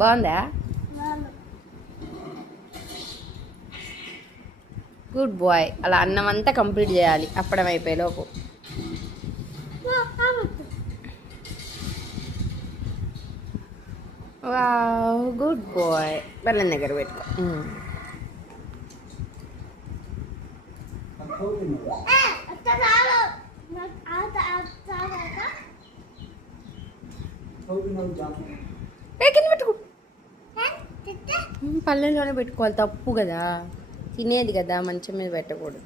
బాగుందా? Good boy. అలా అన్నం అంతా కంప్లీట్ చేయాలి అప్పడం అయిపోయేలోపు. Wow, good boy. బెల్లం దగ్గర పెట్టుకో. పెట్టుకో, పల్లెల్లోనే పెట్టుకోవాలి. తప్పు కదా, తినేది కదా, మంచం మీద పెట్టకూడదు.